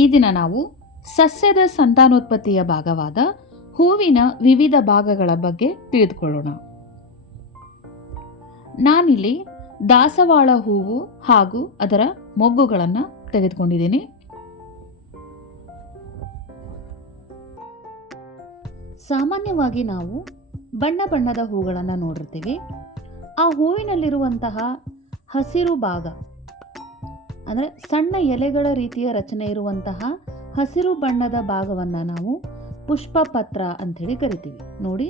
ಈ ದಿನ ನಾವು ಸಸ್ಯದ ಸಂತಾನೋತ್ಪತ್ತಿಯ ಭಾಗವಾದ ಹೂವಿನ ವಿವಿಧ ಭಾಗಗಳ ಬಗ್ಗೆ ತಿಳಿದುಕೊಳ್ಳೋಣ. ನಾನಿಲ್ಲಿ ದಾಸವಾಳ ಹೂವು ಹಾಗೂ ಅದರ ಮೊಗ್ಗುಗಳನ್ನು ತೆಗೆದುಕೊಂಡಿದ್ದೀನಿ. ಸಾಮಾನ್ಯವಾಗಿ ನಾವು ಬಣ್ಣ ಬಣ್ಣದ ಹೂಗಳನ್ನು ನೋಡಿರ್ತೀವಿ. ಆ ಹೂವಿನಲ್ಲಿರುವಂತಹ ಹಸಿರು ಭಾಗ ಅಂದರೆ ಸಣ್ಣ ಎಲೆಗಳ ರೀತಿಯ ರಚನೆ ಇರುವಂತಹ ಹಸಿರು ಬಣ್ಣದ ಭಾಗವನ್ನು ನಾವು ಪುಷ್ಪ ಪತ್ರ ಅಂಥೇಳಿ ಕರಿತೀವಿ. ನೋಡಿ,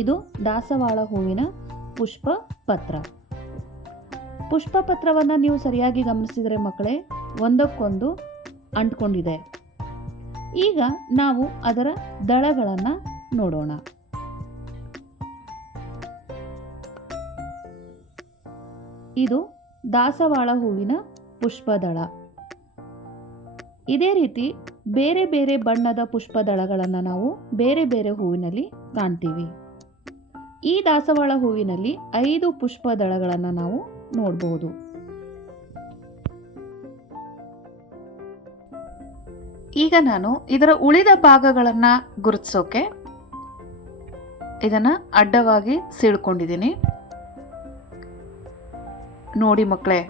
ಇದು ದಾಸವಾಳ ಹೂವಿನ ಪುಷ್ಪ ಪತ್ರ. ಪುಷ್ಪ ಪತ್ರವನ್ನು ನೀವು ಸರಿಯಾಗಿ ಗಮನಿಸಿದರೆ ಮಕ್ಕಳೇ, ಒಂದಕ್ಕೊಂದು ಅಂಟ್ಕೊಂಡಿದೆ. ಈಗ ನಾವು ಅದರ ದಳಗಳನ್ನು ನೋಡೋಣ. ಇದು ದಾಸವಾಳ ಹೂವಿನ ಪುಷ್ಪದಳ. ಇದೇ ರೀತಿ ಬೇರೆ ಬೇರೆ ಬಣ್ಣದ ಪುಷ್ಪದಳಗಳನ್ನು ನಾವು ಬೇರೆ ಬೇರೆ ಹೂವಿನಲ್ಲಿ ಕಾಣ್ತೀವಿ. ಈ ದಾಸವಾಳ ಹೂವಿನಲ್ಲಿ 5 ಪುಷ್ಪದಳಗಳನ್ನು ನಾವು ನೋಡಬಹುದು. ಈಗ ನಾನು ಇದರ ಉಳಿದ ಭಾಗಗಳನ್ನು ಗುರುತಿಸೋಕೆ ಇದನ್ನು ಅಡ್ಡವಾಗಿ ಸೀಳ್ಕೊಂಡಿದ್ದೀನಿ. ನೋಡಿ ಮಕ್ಕಳೇ,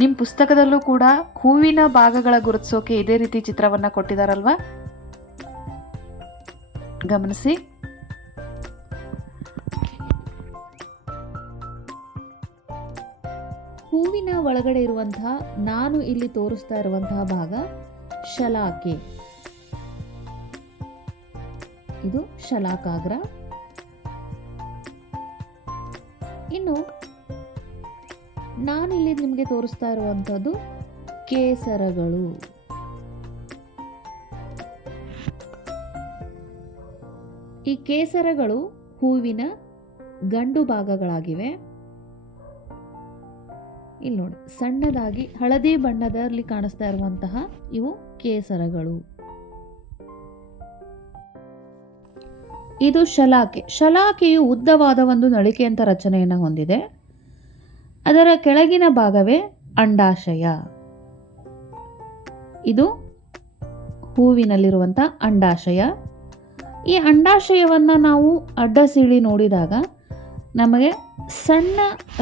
ನಿಮ್ಮ ಪುಸ್ತಕದಲ್ಲೂ ಕೂಡ ಹೂವಿನ ಭಾಗಗಳ ಗುರುತಿಸೋಕೆ ಇದೇ ರೀತಿ ಚಿತ್ರವನ್ನು ಕೊಟ್ಟಿದ್ದಾರಲ್ವಾ? ಗಮನಿಸಿ. ಹೂವಿನ ಒಳಗಡೆ ಇರುವಂತಹ, ನಾನು ಇಲ್ಲಿ ತೋರಿಸ್ತಾ ಇರುವಂತಹ ಭಾಗ ಶಲಾಕೆ. ಇದು ಶಲಾಕಾಗ್ರ. ಇನ್ನು ನಾನಿಲ್ಲಿ ನಿಮಗೆ ತೋರಿಸ್ತಾ ಇರುವಂಥದ್ದು ಕೇಸರಗಳು. ಈ ಕೇಸರಗಳು ಹೂವಿನ ಗಂಡು ಭಾಗಗಳಾಗಿವೆ. ಇಲ್ಲಿ ನೋಡಿ, ಸಣ್ಣದಾಗಿ ಹಳದಿ ಬಣ್ಣದಲ್ಲಿ ಕಾಣಿಸ್ತಾ ಇರುವಂತಹ ಇವು ಕೇಸರಗಳು. ಇದು ಶಲಾಕೆ. ಶಲಾಕೆಯು ಉದ್ದವಾದ ಒಂದು ನಳಿಕೆಯಂಥ ರಚನೆಯನ್ನು ಹೊಂದಿದೆ. ಅದರ ಕೆಳಗಿನ ಭಾಗವೇ ಅಂಡಾಶಯ. ಇದು ಹೂವಿನಲ್ಲಿರುವಂಥ ಅಂಡಾಶಯ. ಈ ಅಂಡಾಶಯವನ್ನು ನಾವು ಅಡ್ಡ ಸೀಳಿ ನೋಡಿದಾಗ ನಮಗೆ ಸಣ್ಣ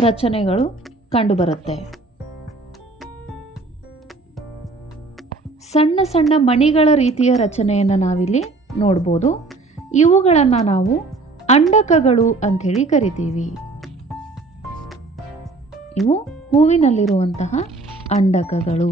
ರಚನೆಗಳು ಕಂಡುಬರುತ್ತೆ. ಸಣ್ಣ ಸಣ್ಣ ಮಣಿಗಳ ರೀತಿಯ ರಚನೆಯನ್ನು ನಾವಿಲ್ಲಿ ನೋಡ್ಬೋದು. ಇವುಗಳನ್ನು ನಾವು ಅಂಡಕಗಳು ಅಂಥೇಳಿ ಕರಿತೀವಿ. ಇವು ಹೂವಿನಲ್ಲಿರುವಂತಹ ಅಂಡಕಗಳು.